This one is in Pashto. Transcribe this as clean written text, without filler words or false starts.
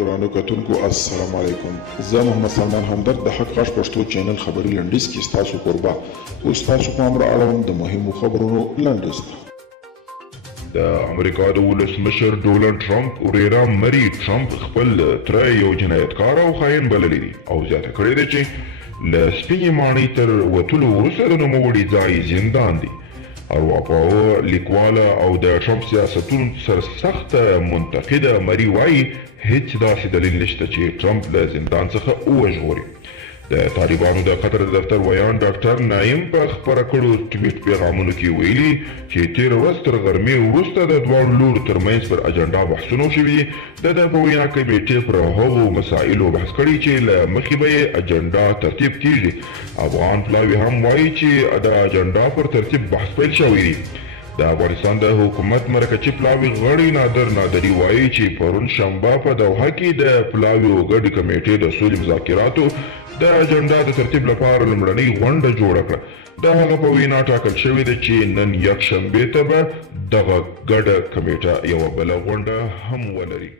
ګرانو کتونکو السلام علیکم. زه محمد سلمان همدرد د حق غږ پښتو چینل خبري لنډیز کې ستاسو کوربه اوس تاسو پام را اړوم د مهمو خبرونو لنډیز ته. د امریکا د ولسمشر ډونالډ ټرمپ وريره مری ټرمپ خپل تر یو جنایتکار او خاين بللی دي او زیاته کړې ده چې له سپینې ماڼۍ تر وتلو وروسته د نوموړي ځای زندان دي. ارواپوه لیکواله او د ټرمپ سیاستونو سره سخته منتقده مری وایي هیڅ داسې دلیل نشته چې ټرمپ له زندان څخه وژغوري. د طالبانو د قطر دفتر ویان ډاکټر نایم په خپره کړو ټویټ پیغامونو کې ویلي چې تېره ورځ تر غرمې وروسته د دواړو لورو ترمنځ پر اجنډا بحثونه وشوي. د ده په وینا کمیټې پر هغو مسایلو بحث کړي چې له مخې به یې اجنډا ترتیب کیږي. افغان پلاوي هم وایي چې د اجنډا پر ترتیب بحث پیل شوی دی. د افغانستان د حکومت مرکزي پلاوي غړی نادر نادري وایي چې پرون شنبه په دوحه کې د پلاویو ګډې کمیټې د سولې مذاکراتو د اجنډا د ترتیب لپاره لومړنۍ غونډه جوړه کړه. د هغه په وینا ټاکل شوې ده چې نن یکشنبې ته به دغه ګډه کمیټه یوه بله غونډه هم ولري.